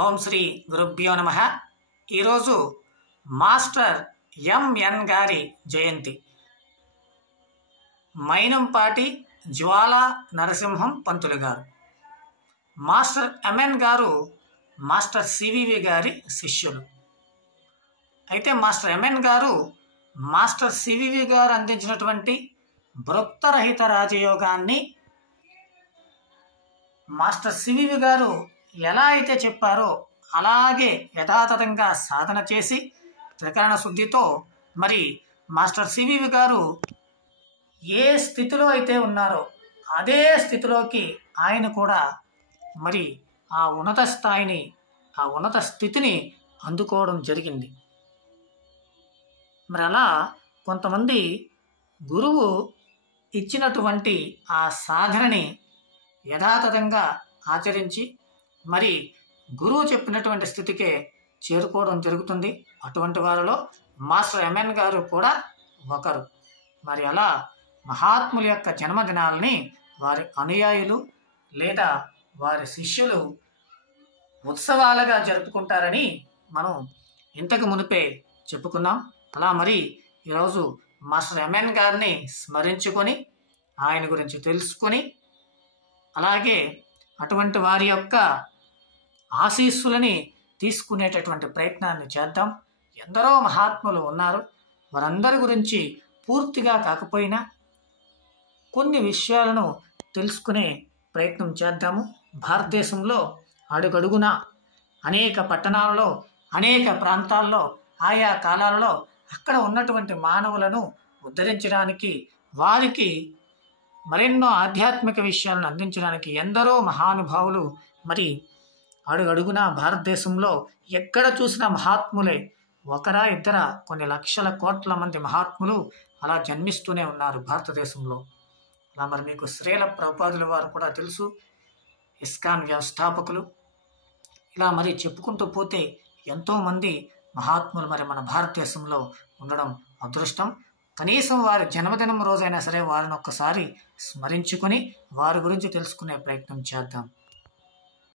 ఓం శ్రీ గురుభ్యో నమః. ఈరోజు మాస్టర్ ఎంఎన్ గారి జయంతి. మైనంపాటి జ్వాలా నరసింహం పంతులు గారు. మాస్టర్ ఎంఎన్ గారు మాస్టర్ సివివి గారి శిష్యులు. అయితే మాస్టర్ ఎంఎన్ గారు మాస్టర్ సివివి గారు అందించినటువంటి భృక్తరహిత రాజయోగాన్ని మాస్టర్ సివివి గారు ఎలా అయితే చెప్పారో అలాగే యథాతథంగా సాధన చేసి త్రికరణ శుద్ధితో మరి మాస్టర్ సివివి గారు ఏ స్థితిలో అయితే ఉన్నారో అదే స్థితిలోకి ఆయన కూడా మరి ఆ ఉన్నత స్థాయిని, ఆ ఉన్నత స్థితిని అందుకోవడం జరిగింది. మరి అలా కొంతమంది గురువు ఇచ్చినటువంటి ఆ సాధనని యథాతథంగా ఆచరించి మరి గురువు చెప్పినటువంటి స్థితికే చేరుకోవడం జరుగుతుంది. అటువంటి వారిలో మాస్టర్ ఎంఎన్ గారు కూడా ఒకరు. మరి అలా మహాత్ముల యొక్క జన్మదినాలని వారి అనుయాయులు లేదా వారి శిష్యులు ఉత్సవాలుగా జరుపుకుంటారని మనం ఇంతకు మునిపే చెప్పుకున్నాం. అలా మరి ఈరోజు మాస్టర్ ఎంఎన్ గారిని స్మరించుకొని ఆయన గురించి తెలుసుకొని అలాగే అటువంటి వారి యొక్క ఆశీస్సులని తీసుకునేటటువంటి ప్రయత్నాన్ని చేద్దాం. ఎందరో మహాత్ములు ఉన్నారు. వారందరి గురించి పూర్తిగా కాకపోయినా కొన్ని విషయాలను తెలుసుకునే ప్రయత్నం చేద్దాము. భారతదేశంలో అడుగడుగున అనేక పట్టణాలలో, అనేక ప్రాంతాల్లో, ఆయా కాలాలలో అక్కడ ఉన్నటువంటి మానవులను ఉద్ధరించడానికి, వారికి మరెన్నో ఆధ్యాత్మిక విషయాలను అందించడానికి ఎందరో మహానుభావులు మరి అడుగడుగున భారతదేశంలో ఎక్కడ చూసినా మహాత్ములే. ఒకరా ఇద్దరా కొన్ని లక్షల కోట్ల మంది మహాత్ములు అలా జన్మిస్తూనే ఉన్నారు భారతదేశంలో. అలా మరి మీకు శ్రీల ప్రభుపాదుల వారు కూడా తెలుసు, ఇస్కాన్ వ్యవస్థాపకులు. ఇలా మరి చెప్పుకుంటూ పోతే ఎంతోమంది మహాత్ములు మరి మన భారతదేశంలో ఉండడం అదృష్టం. కనీసం వారి జన్మదినం రోజైనా సరే వారిని ఒక్కసారి స్మరించుకొని వారి గురించి తెలుసుకునే ప్రయత్నం చేద్దాం.